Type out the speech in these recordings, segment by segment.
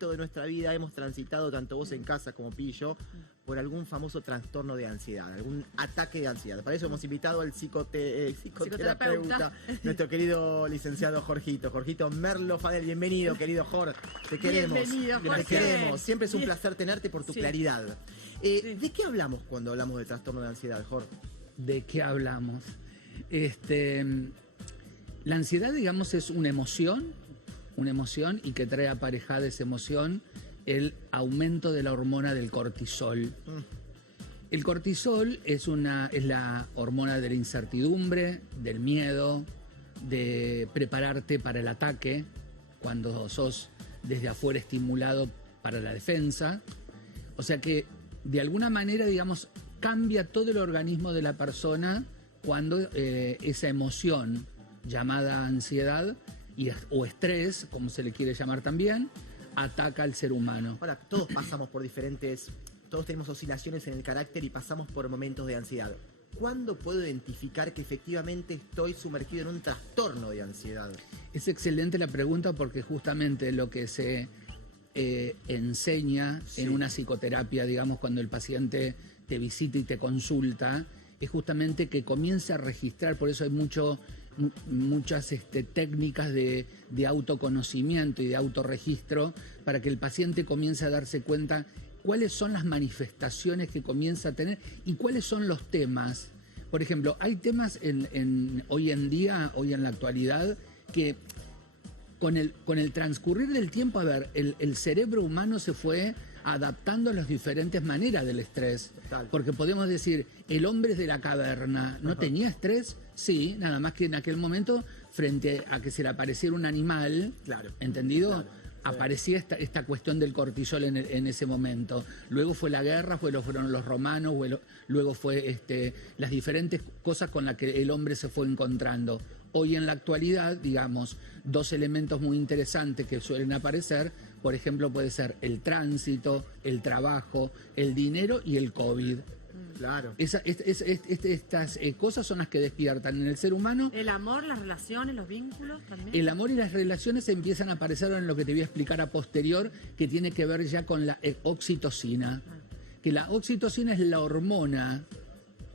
momento de nuestra vida hemos transitado, tanto vos en casa como Pi y yo, por algún famoso trastorno de ansiedad, algún ataque de ansiedad. Para eso hemos invitado al psicoterapeuta, nuestro querido licenciado Jorgito. Jorgito Merlo Fadel, bienvenido, querido Jorge. Te queremos. Bienvenido, Jorge. Te queremos. Siempre es un placer tenerte por tu claridad. ¿De qué hablamos cuando hablamos de trastorno de ansiedad, Jorge? ¿De qué hablamos? La ansiedad, digamos, es una emoción y que trae aparejada esa emoción el aumento de la hormona del cortisol. El cortisol es la hormona de la incertidumbre, del miedo, de prepararte para el ataque, cuando sos desde afuera estimulado para la defensa. O sea que, de alguna manera, digamos, cambia todo el organismo de la persona cuando esa emoción llamada ansiedad o estrés, como se le quiere llamar también, ataca al ser humano. Ahora, todos pasamos por todos tenemos oscilaciones en el carácter y pasamos por momentos de ansiedad. ¿Cuándo puedo identificar que efectivamente estoy sumergido en un trastorno de ansiedad? Es excelente la pregunta, porque justamente lo que se enseña en una psicoterapia, digamos, cuando el paciente te visita y te consulta, es justamente que comience a registrar. Por eso hay muchas técnicas de autoconocimiento y de autorregistro, para que el paciente comience a darse cuenta cuáles son las manifestaciones que comienza a tener y cuáles son los temas. Por ejemplo, hay temas hoy en la actualidad, que con el transcurrir del tiempo, el cerebro humano se fue adaptando a las diferentes maneras del estrés. Total. Porque podemos decir, el hombre de la caverna no tenía estrés, sí, nada más que en aquel momento, frente a que se le apareciera un animal, ¿entendido? Claro. Aparecía esta cuestión del cortisol en ese momento. Luego fue la guerra, fueron los romanos, luego fue las diferentes cosas con las que el hombre se fue encontrando. Hoy en la actualidad, digamos, dos elementos muy interesantes que suelen aparecer, por ejemplo, puede ser el tránsito, el trabajo, el dinero y el COVID. Claro. Estas cosas son las que despiertan en el ser humano. El amor, las relaciones, los vínculos también. El amor y las relaciones empiezan a aparecer en lo que te voy a explicar a posterior, que tiene que ver ya con la oxitocina. Que la oxitocina es la hormona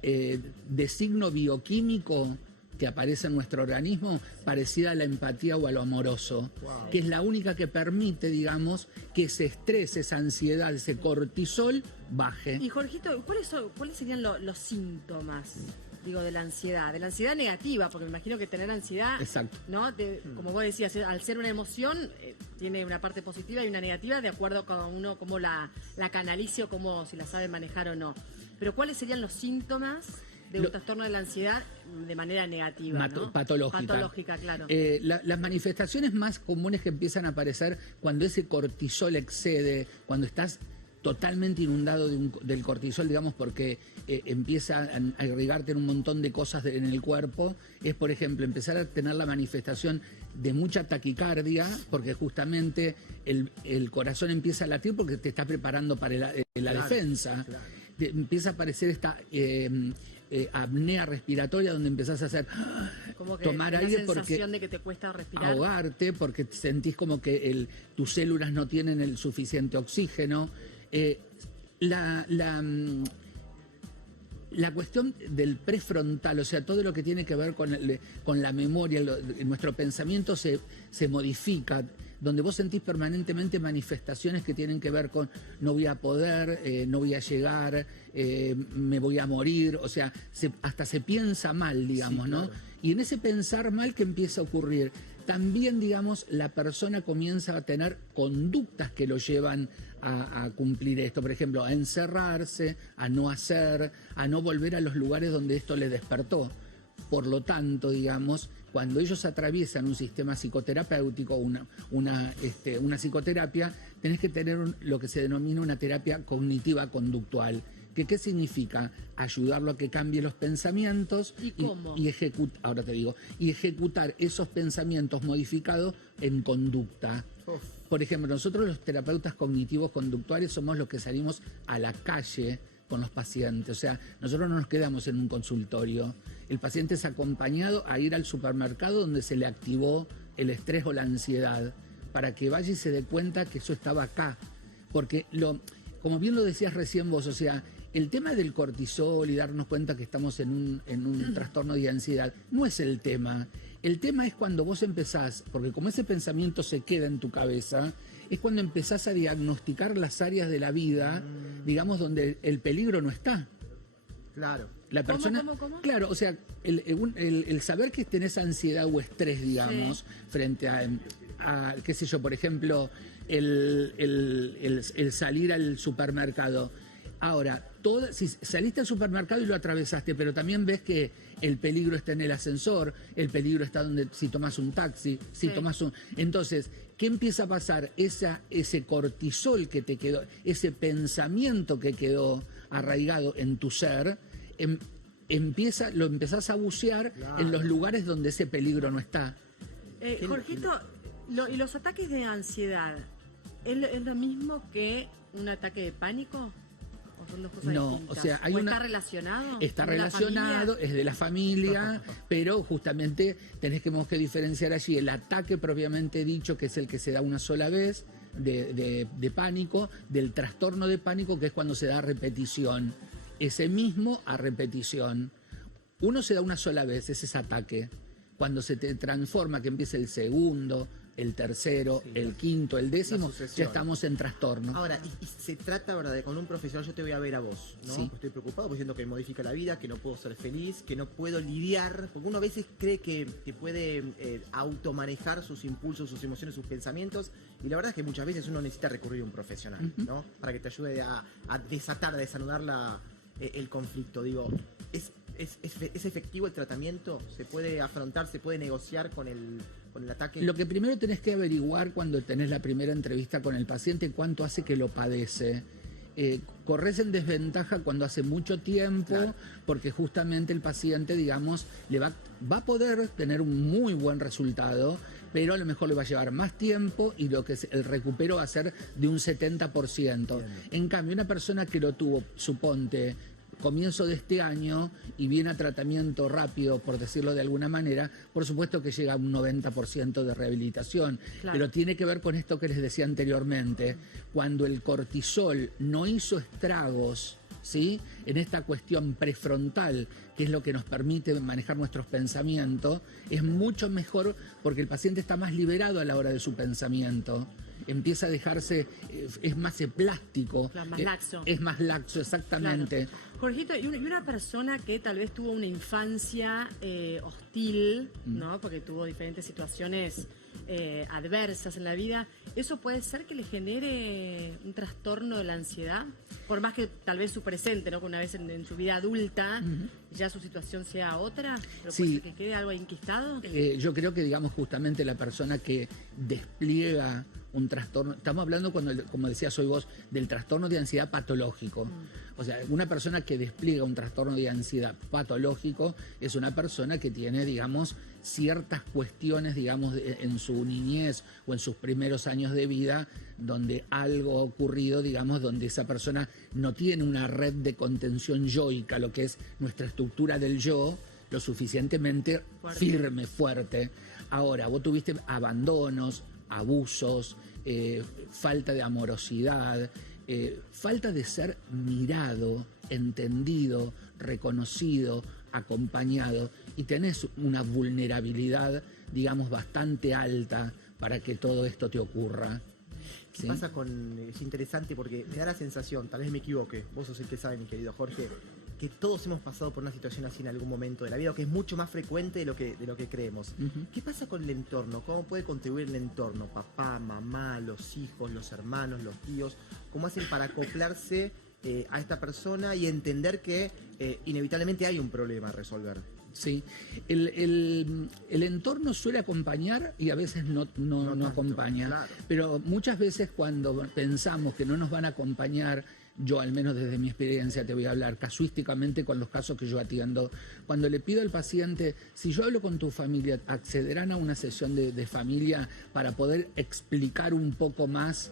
de signo bioquímico que aparece en nuestro organismo, parecida a la empatía o a lo amoroso, que es la única que permite, digamos, que ese estrés, esa ansiedad, ese cortisol baje. Y Jorgito, ¿cuáles serían los síntomas, digo, de la ansiedad? De la ansiedad negativa, porque me imagino que tener ansiedad, exacto, ¿no? Como vos decías, al ser una emoción, tiene una parte positiva y una negativa, de acuerdo con uno cómo la canalice o cómo, si la sabe manejar o no. Pero ¿cuáles serían los síntomas de un trastorno de la ansiedad de manera negativa, ¿no? Patológica, claro. Las manifestaciones más comunes que empiezan a aparecer cuando ese cortisol excede, cuando estás totalmente inundado del cortisol, digamos, porque empieza a irrigarte en un montón de cosas en el cuerpo, es, por ejemplo, empezar a tener la manifestación de mucha taquicardia, porque justamente el corazón empieza a latir porque te está preparando para la defensa. Claro. Empieza a aparecer esta apnea respiratoria, donde empezás a hacer como que tomar aire, porque de que te cuesta respirar, ahogarte, porque sentís como que tus células no tienen el suficiente oxígeno. La cuestión del prefrontal, o sea, todo lo que tiene que ver con la memoria, nuestro pensamiento se modifica, donde vos sentís permanentemente manifestaciones que tienen que ver con no voy a poder, no voy a llegar, me voy a morir, o sea, hasta se piensa mal, digamos, ¿no? Y en ese pensar mal, ¿qué empieza a ocurrir? También, digamos, la persona comienza a tener conductas que lo llevan a cumplir esto. Por ejemplo, a encerrarse, a no hacer, a no volver a los lugares donde esto le despertó. Por lo tanto, digamos, cuando ellos atraviesan un sistema psicoterapéutico, una psicoterapia, tenés que tener lo que se denomina una terapia cognitiva conductual. ¿Qué significa? Ayudarlo a que cambie los pensamientos. ¿Y cómo? Y ejecutar esos pensamientos modificados en conducta. Por ejemplo, nosotros los terapeutas cognitivos conductuales somos los que salimos a la calle con los pacientes. O sea, nosotros no nos quedamos en un consultorio. El paciente es acompañado a ir al supermercado donde se le activó el estrés o la ansiedad. para que vaya y se dé cuenta que eso estaba acá. Porque, como bien lo decías recién vos, o sea, el tema del cortisol y darnos cuenta que estamos en un trastorno de ansiedad no es el tema. El tema es cuando vos empezás, porque como ese pensamiento se queda en tu cabeza, es cuando empezás a diagnosticar las áreas de la vida, digamos, donde el peligro no está. Claro. La persona, ¿Cómo? Claro, o sea, el saber que tenés ansiedad o estrés, digamos, frente a, qué sé yo, por ejemplo, el salir al supermercado. Ahora, si saliste al supermercado y lo atravesaste, pero también ves que el peligro está en el ascensor, el peligro está si tomas un taxi, si tomas un... Entonces, ¿qué empieza a pasar? Ese cortisol que te quedó, ese pensamiento que quedó arraigado en tu ser, lo empezás a bucear en los lugares donde ese peligro no está. Jorgito, ¿y los ataques de ansiedad es lo mismo que un ataque de pánico? ¿O son dos cosas distintas? O sea, ¿Está relacionado? Está relacionado, es de la familia, pero justamente tenemos que diferenciar allí el ataque propiamente dicho, que es el que se da una sola vez, de pánico, del trastorno de pánico, que es cuando se da repetición. Ese mismo a repetición. Uno se da una sola vez, es ese ataque. Cuando se te transforma, que empieza el segundo, el tercero, el quinto, el décimo, ya estamos en trastorno. Ahora, y se trata, ¿verdad?, de con un profesional, yo te voy a ver a vos, ¿no? Sí. Estoy preocupado porque siento que me modifica la vida, que no puedo ser feliz, que no puedo lidiar, porque uno a veces cree que puede automanejar sus impulsos, sus emociones, sus pensamientos, y la verdad es que muchas veces uno necesita recurrir a un profesional, ¿no? Para que te ayude a desatar, a desanudar el conflicto. Digo, ¿es efectivo el tratamiento? ¿Se puede afrontar, se puede negociar con el ataque? Lo que primero tenés que averiguar cuando tenés la primera entrevista con el paciente, cuánto hace que lo padece. Corres en desventaja cuando hace mucho tiempo, claro, porque justamente el paciente, digamos, va a poder tener un muy buen resultado, pero a lo mejor le va a llevar más tiempo y el recupero va a ser de un 70%. En cambio, una persona que lo tuvo, suponte, comienzo de este año y viene a tratamiento rápido, por decirlo de alguna manera, por supuesto que llega a un 90% de rehabilitación. Claro. Pero tiene que ver con esto que les decía anteriormente, cuando el cortisol no hizo estragos, ¿sí?, en esta cuestión prefrontal, que es lo que nos permite manejar nuestros pensamientos, es mucho mejor porque el paciente está más liberado a la hora de su pensamiento. Empieza a dejarse, es más plástico. Claro, más laxo. Es más laxo, exactamente. Claro. Jorgito, y una persona que tal vez tuvo una infancia hostil, ¿no? Porque tuvo diferentes situaciones adversas en la vida, ¿eso puede ser que le genere un trastorno de la ansiedad? Por más que tal vez su presente, ¿no?, que una vez en su vida adulta ya su situación sea otra, pero puede ser que quede algo enquistado. Yo creo que, digamos, justamente la persona que despliega un trastorno, estamos hablando, como decías hoy vos, del trastorno de ansiedad patológico. O sea, una persona que despliega un trastorno de ansiedad patológico es una persona que tiene, digamos, ciertas cuestiones, digamos, en su niñez o en sus primeros años de vida, donde algo ha ocurrido, digamos, donde esa persona no tiene una red de contención yoica, lo que es nuestra estructura del yo, lo suficientemente firme, fuerte. Ahora, vos tuviste abandonos, abusos, falta de amorosidad, falta de ser mirado, entendido, reconocido, acompañado, y tenés una vulnerabilidad, digamos, bastante alta para que todo esto te ocurra. ¿Qué pasa es interesante porque me da la sensación, tal vez me equivoque, vos sos el que sabe, mi querido Jorge, que todos hemos pasado por una situación así en algún momento de la vida, o que es mucho más frecuente de lo que creemos. ¿Qué pasa con el entorno? ¿Cómo puede contribuir el entorno? Papá, mamá, los hijos, los hermanos, los tíos, ¿cómo hacen para acoplarse a esta persona y entender que inevitablemente hay un problema a resolver? Sí, el entorno suele acompañar y a veces no acompaña, claro. Pero muchas veces cuando pensamos que no nos van a acompañar, yo al menos desde mi experiencia te voy a hablar casuísticamente con los casos que yo atiendo, cuando le pido al paciente, si yo hablo con tu familia, ¿accederán a una sesión de familia para poder explicar un poco más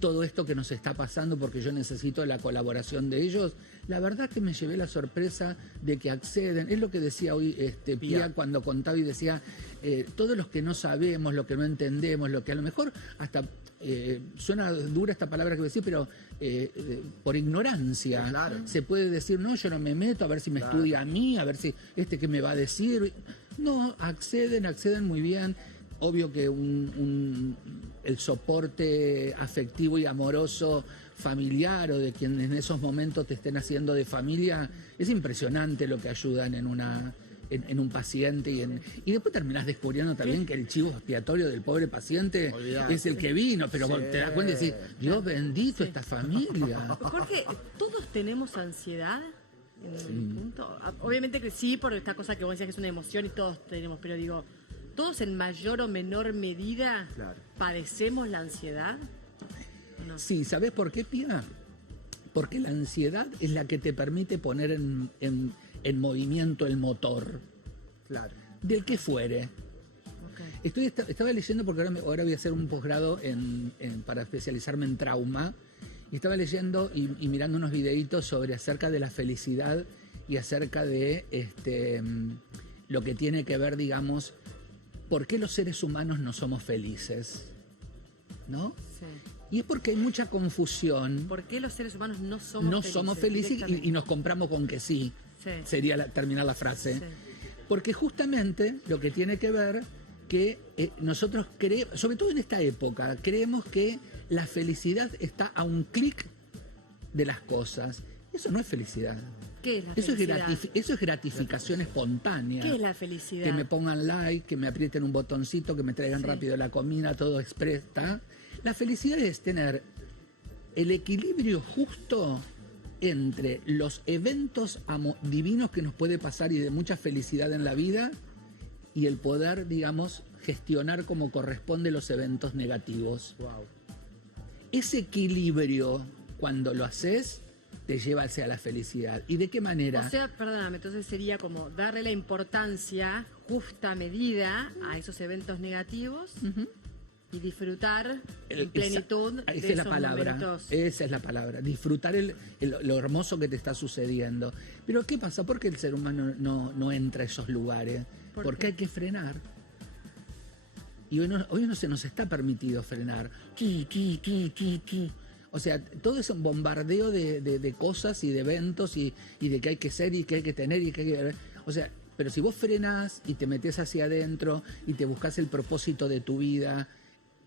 todo esto que nos está pasando, porque yo necesito la colaboración de ellos? La verdad que me llevé la sorpresa de que acceden. Es lo que decía hoy Pía cuando contaba y decía, todos los que no sabemos, lo que no entendemos, lo que a lo mejor hasta suena dura esta palabra que voy a decir, pero por ignorancia Claro. se puede decir, no, yo no me meto, a ver si me Claro. estudia a mí, a ver si qué me va a decir. No, acceden muy bien. Obvio que el soporte afectivo y amoroso familiar o de quien en esos momentos te estén haciendo de familia, es impresionante lo que ayudan en un paciente y después terminás descubriendo también que el chivo expiatorio del pobre paciente Olvidate. es el que vino, pero Sí. te das cuenta y decís, Dios bendito Sí. esta familia. Jorge, ¿todos tenemos ansiedad en un punto? Obviamente que sí, por esta cosa que vos decías que es una emoción y todos tenemos, pero digo, ¿todos en mayor o menor medida Claro. padecemos la ansiedad? No. Sí, ¿sabés por qué, Pía? Porque la ansiedad es la que te permite poner en movimiento el motor, Claro. del que fuere. Ok. Estaba leyendo porque ahora voy a hacer un posgrado para especializarme en trauma, y estaba leyendo y mirando unos videitos acerca de la felicidad y acerca de lo que tiene que ver, digamos, por qué los seres humanos no somos felices, ¿no? Sí. Y es porque hay mucha confusión. ¿Por qué los seres humanos no somos felices directamente? y nos compramos con que sí. Sí. Sería terminar la frase. Sí. Porque justamente lo que tiene que ver que nosotros creemos, sobre todo en esta época, creemos que la felicidad está a un clic de las cosas. Eso no es felicidad. ¿Qué es la Eso felicidad? es gratificación espontánea. ¿Qué es la felicidad? Que me pongan like, que me aprieten un botoncito, que me traigan Sí. rápido la comida, todo expresa. La felicidad es tener el equilibrio justo entre los eventos divinos que nos puede pasar y de mucha felicidad en la vida y el poder, digamos, gestionar como corresponde los eventos negativos. Wow. Ese equilibrio, cuando lo haces, te lleva hacia la felicidad. ¿Y de qué manera? O sea, perdóname, entonces sería como darle la importancia justa medida a esos eventos negativos y disfrutar en plenitud Esa de es la esos palabra. momentos. Esa es la palabra. Disfrutar lo hermoso que te está sucediendo. Pero ¿qué pasa? ¿Por qué el ser humano no entra a esos lugares? ¿Por Porque qué? hay que frenar. Y hoy no se nos está permitido frenar. O sea, todo es un bombardeo de cosas y de eventos y de que hay que ser y que hay que tener y que hay que... O sea, pero si vos frenás y te metés hacia adentro y te buscas el propósito de tu vida,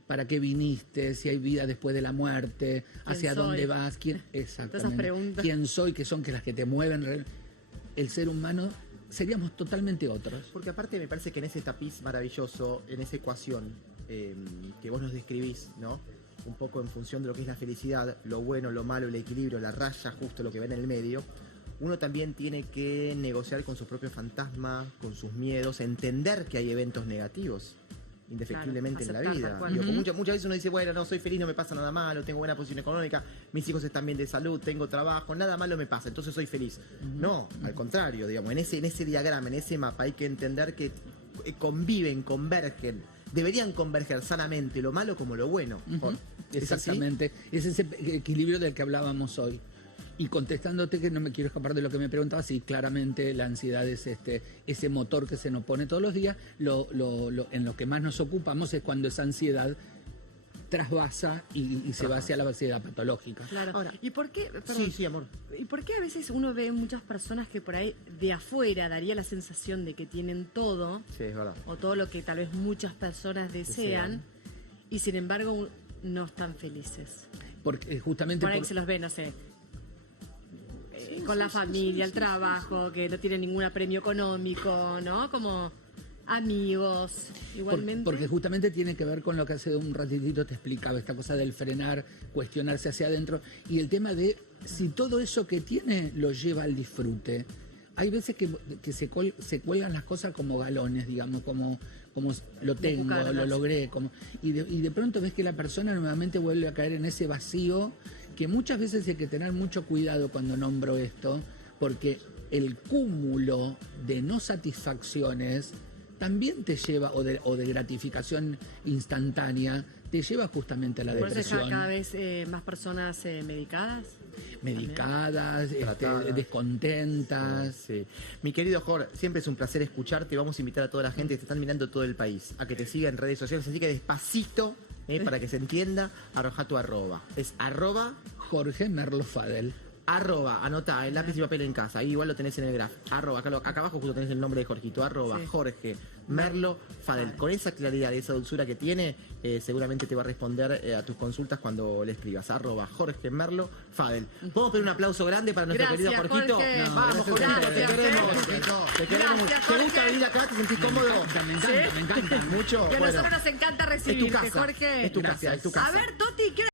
para qué viniste, si hay vida después de la muerte, hacia soy? dónde vas, exactamente, Todas esas preguntas. quién soy, que son que las que te mueven, el ser humano, seríamos totalmente otros. Porque aparte me parece que en ese tapiz maravilloso, en esa ecuación que vos nos describís, ¿no? Un poco en función de lo que es la felicidad, lo bueno, lo malo, el equilibrio, la raya, justo lo que ven en el medio, uno también tiene que negociar con sus propios fantasmas, con sus miedos, entender que hay eventos negativos, indefectiblemente en la aceptar vida. tal cual. Digo, muchas veces uno dice, bueno, no, soy feliz, no me pasa nada malo, tengo buena posición económica, mis hijos están bien de salud, tengo trabajo, nada malo me pasa, entonces soy feliz. No, al contrario, digamos, en ese diagrama, en ese mapa hay que entender que conviven, convergen, deberían converger sanamente lo malo como lo bueno. ¿Es así? Exactamente, es ese equilibrio del que hablábamos hoy. Y contestándote, que no me quiero escapar de lo que me preguntabas, sí, claramente la ansiedad es ese motor que se nos pone todos los días. En lo que más nos ocupamos es cuando esa ansiedad trasvasa y se va hacia la ansiedad patológica. Claro. Ahora, ¿Y por qué, perdón, Sí, sí, amor. ¿y por qué a veces uno ve muchas personas que por ahí de afuera daría la sensación de que tienen todo, Sí, es verdad. o todo lo que tal vez muchas personas desean, y sin embargo no están felices? Porque justamente Por ahí se los ve, no sé, con la familia, el trabajo, que no tienen ningún premio económico, ¿no? Como amigos, igualmente. Porque justamente tiene que ver con lo que hace un ratitito te explicaba, esta cosa del frenar, cuestionarse hacia adentro, y el tema de si todo eso que tiene lo lleva al disfrute. Hay veces que se cuelgan las cosas como galones, digamos, como lo tengo, bucanas. lo logré, y de pronto ves que la persona nuevamente vuelve a caer en ese vacío, que muchas veces hay que tener mucho cuidado cuando nombro esto, porque el cúmulo de no satisfacciones también te lleva, o de gratificación instantánea, te lleva justamente a la Por eso depresión. están cada vez más personas medicadas. Medicadas, Tratadas. descontentas. Sí. Mi querido Jorge, siempre es un placer escucharte. Vamos a invitar a toda la gente que te están mirando todo el país a que te siga en redes sociales. Así que despacito, para que se entienda, arroja tu arroba. Es arroba, Jorge Merlo Fadel. arroba, anotá, el lápiz y papel en casa. Ahí igual lo tenés en el graph. Arroba, acá abajo justo tenés el nombre de Jorgito. Arroba, Sí. Jorge Merlo Fadel. Con esa claridad y esa dulzura que tiene, seguramente te va a responder a tus consultas cuando le escribas. Arroba, Jorge Merlo Fadel. ¿Podemos pedir un aplauso grande para nuestro Gracias, querido Jorgito? Jorge. No, vamos, gracias, Jorgito, te gracias, queremos. Jorge. Te queremos mucho. Gracias, ¿Te gusta Jorge. venir acá? ¿Te sentís cómodo? Me encanta, me encanta. Mucho. Que a Bueno, nosotros nos encanta es tu recibirte, casa. Jorge. Es tu casa, es tu casa. A ver, Toti, ¿qué